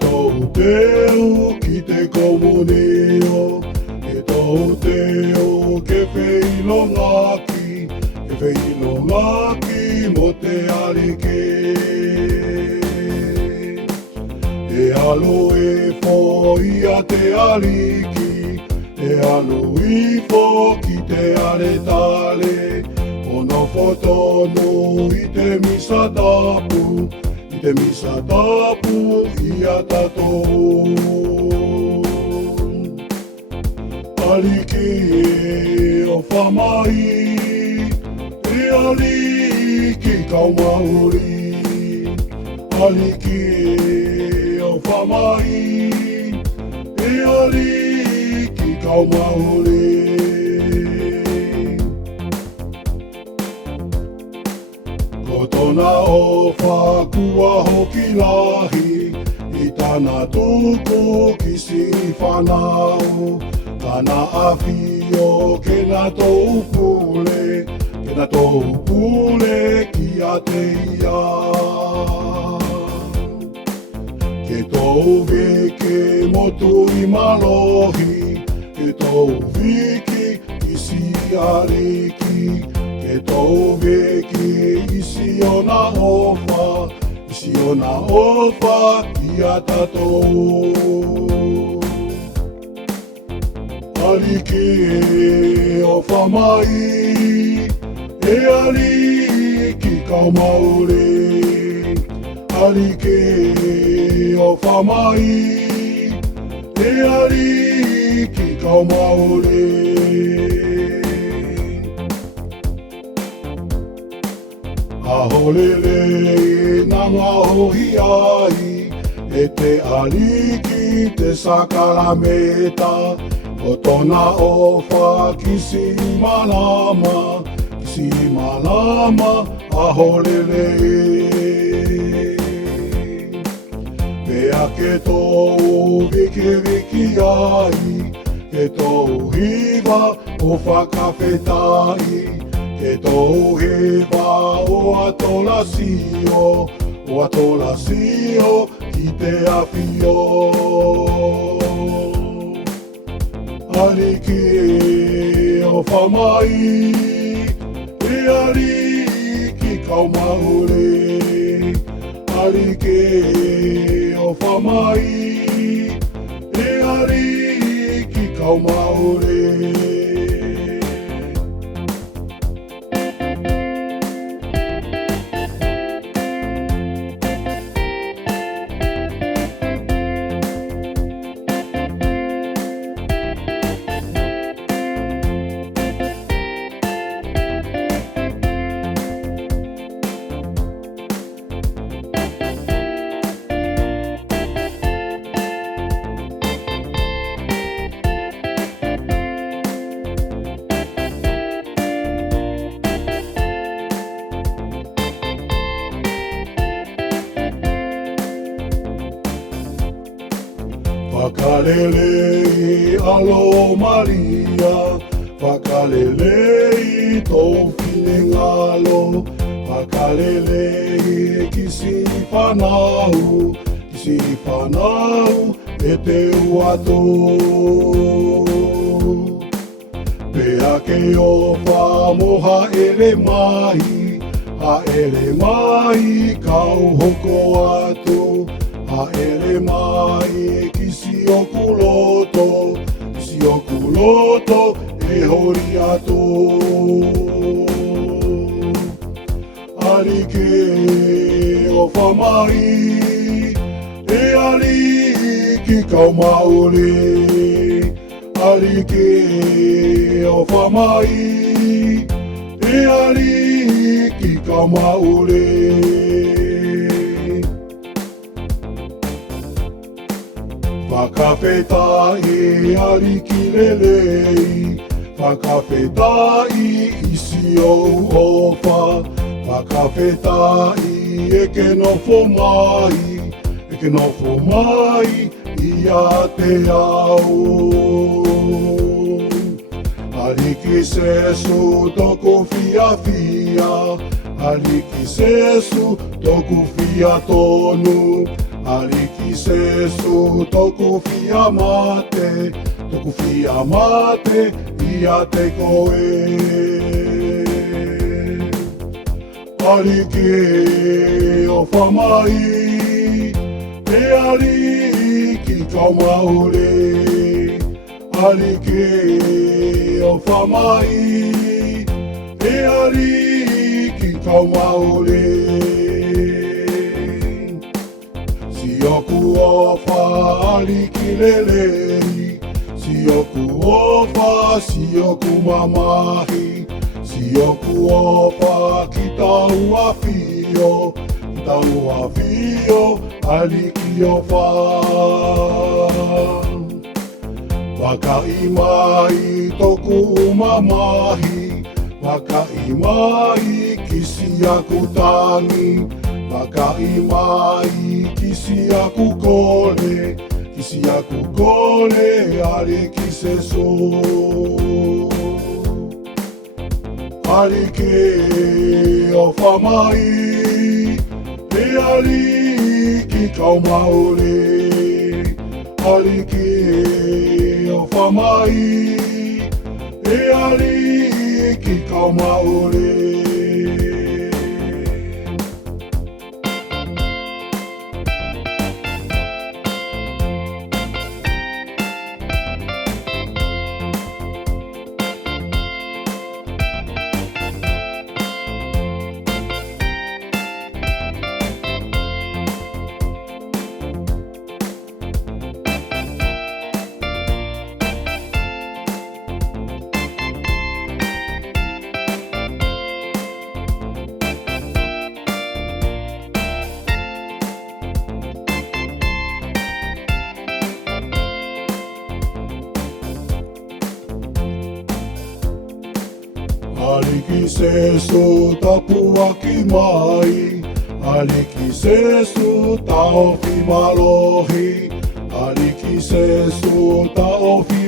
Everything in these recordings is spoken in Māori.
tōu teo ki te komunio, e tōu teo ke whilongaki, ke whilongaki mo te arike. E alo e fōi a te ariki, e alo i fō ki te aretale, ono whotono i te misa tapu, i te misa tapu i a tatou. Ariki e o whamai, e ariki kau mauri. Ariki e o whamai, e ariki kau mauri. Ko tōna o whakua hoki lahi, i tāna tuku kisi whanau, tāna awhio ke nā tōu pule ki a te ia. Ke tōu weke motu i malohi, ke tōu wiki isi ariki, ke tōu weke isi ona ofa, isi ona ofa i a tatou. Ariki e o whamai, e ariki kau mauri. Ariki e o whamai, e ariki kau mauri. Aholele nā ngā hohi ai, e te ariki te sakarameta, o tōna ofa kisi malama, aholele. Pea ke tōu wiki ai, ke tōu hiwa o whakawhetai, ke tōu hewa o atola sio ki te awhio. Ariki e o whamai, e ariki kau mauri. Ariki e o whamai, e ariki kau mauri. Whakalele i alo Maria, whakalele i tō whingalo, whakalele i kisi whanau e te uato. Pea ke o whamoha ere mai, kau hoko atu, ha ere mai kisi o kuloto e hori ato. Ariki o whamai, e ariki kau mauri. Ariki o whamai, e ariki kau mauri. Whakawhetai ariki lelei, whakawhetai isi o ofa, whakawhetai eke nofo mai i a te au. Ariki sesu toku fia, ariki sesu toku fia tonu, Ariki sesu toku fia mate ia te koe. Ariki o whamai, e ariki kau maure. Ariki o whamai, e ariki kau maure. Si oku ofa ariki lelei, si oku ofa, si oku mamahi, si oku ofa ki tau a fio, ariki ofa. Wakai mai toku mamahi, wakai mai kisi aku tangi, wakai mai kisi aku kole, ariki seso. Ariki o whamai, e ariki kau maure. Ariki o whamai, e ariki kau maure. Ariki sesu tapuaki mai, ariki sesu taofi malohi, ariki sesu taofi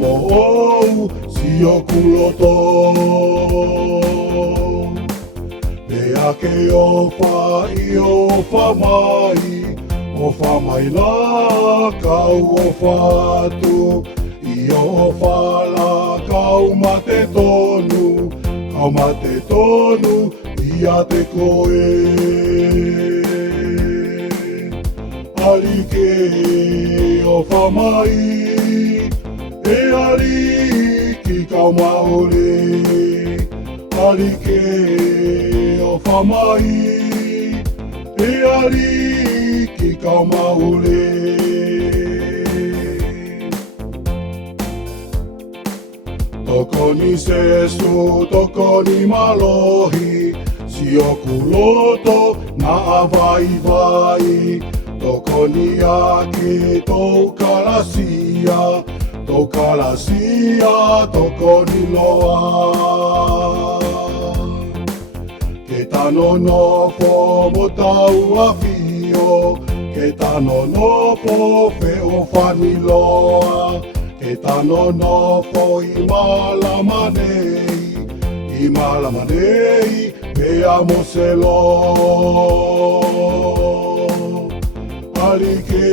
mo'ou, si oku loto. Me ake ofa mai la kau ofa atu, ofa la kau mate tonu, ia te koe. Ariki o whamai, e ariki kau maore. Ariki o whamai, e ariki kau maore. Tokoni sesu, tokoni malohi, si oku loto na avai. Tokoni ake tou kalasia, tokoni loa. Ke tano nofo mo tau a fio, ke tano nofo feo whani loa. Ke tano nofo i malamanei, pea mo se lo. Ariki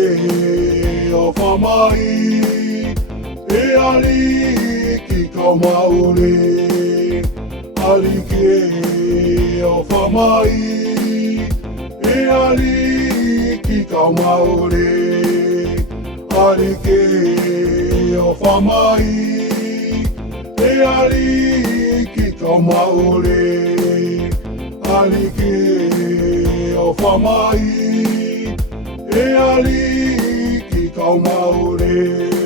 o whamai, e ariki kau maure. Ariki o whamai, e ariki kau maure. Ariki o whamai, e ariki kau maure. Ariki o whamai, e ariki kau maure.